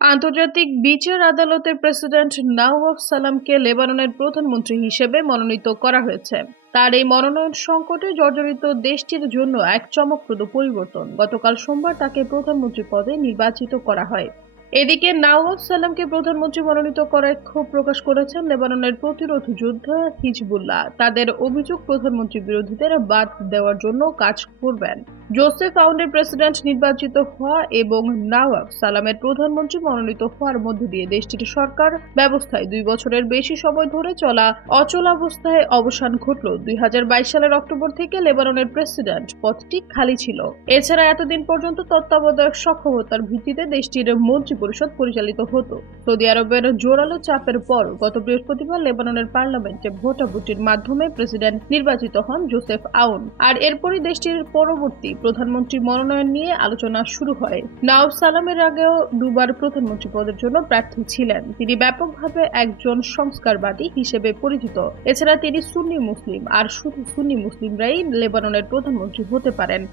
আন্তর্জাতিক বিচার আদালতের প্রেসিডেন্ট নাওয়াব সালামকে লেবাননের প্রধানমন্ত্রী হিসেবে মনোনীত করা হয়েছে। তার এই মনোনয়ন সংকটে জর্জরিত দেশটির জন্য এক চমকপ্রদ পরিবর্তন। গতকাল সোমবার তাকে প্রধানমন্ত্রী পদে নির্বাচিত করা হয়। এদিকে নাওয়াব সালামকে প্রধানমন্ত্রী মনোনীত করায় ক্ষোভ প্রকাশ করেছেন লেবাননের প্রতিরোধ যোদ্ধা হিজবুল্লাহ। তাদের অভিযোগ প্রধানমন্ত্রী বিরোধীদের বাদ দেওয়ার জন্য কাজ করবেন। জোসেফ আউন্ডের প্রেসিডেন্ট নির্বাচিত হওয়া এবং নাওয়াব সালামের প্রধানমন্ত্রী মনোনীত হওয়ার মধ্য দিয়ে দেশটির সরকার ব্যবস্থায় দুই বছরের বেশি সময় ধরে চলা অচলাবস্থায় অবসান ঘটল। দুই হাজার বাইশ সালের অক্টোবর থেকে লেবাননের প্রেসিডেন্ট পদটি খালি ছিল। এছাড়া এতদিন পর্যন্ত তত্ত্বাবধায়ক সক্ষমতার ভিত্তিতে দেশটির মন্ত্রী পরিষদ পরিচালিত হতো। সৌদি আরবের জোরালো চাপের পর গত বৃহস্পতিবার লেবাননের পার্লামেন্টে ভোটাভুটির মাধ্যমে প্রেসিডেন্ট নির্বাচিত হন জোসেফ আউন। আর এরপরই দেশটির পরবর্তী প্রধানমন্ত্রী মনোনয়ন নিয়ে আলোচনা শুরু হয়। নাওব সালামের আগেও দুবার প্রধানমন্ত্রী পদের জন্য প্রার্থী ছিলেন। তিনি ব্যাপকভাবে একজন সংস্কারবাদী হিসেবে পরিচিত। এছাড়া তিনি সুন্নি মুসলিম আর শুধু সুন্নি মুসলিমরাই লেবাননের প্রধানমন্ত্রী হতে পারেন।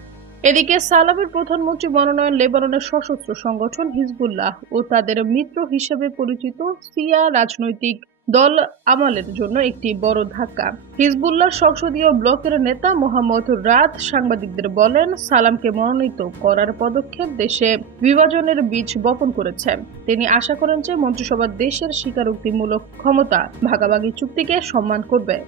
এদিকে সালামের প্রধানমন্ত্রী মনোনয়ন লেবাননের সশস্ত্র সংগঠন হিজবুল্লাহ ও তাদের মিত্র হিসেবে পরিচিত সিয়া রাজনৈতিক দল আমলের জন্য একটি বড় ধাক্কা। হিজবুল্লাহ সংসদীয় ব্লকের নেতা মোহাম্মদ রাত সাংবাদিকদের বলেন, সালামকে মনোনীত করার পদক্ষেপ দেশে বিভাজনের বীজ বপন করেছে। তিনি আশা করেন যে মন্ত্রিসভা দেশের স্বীকারোক্তিমূলক ক্ষমতা ভাগাভাগি চুক্তিকে সম্মান করবে।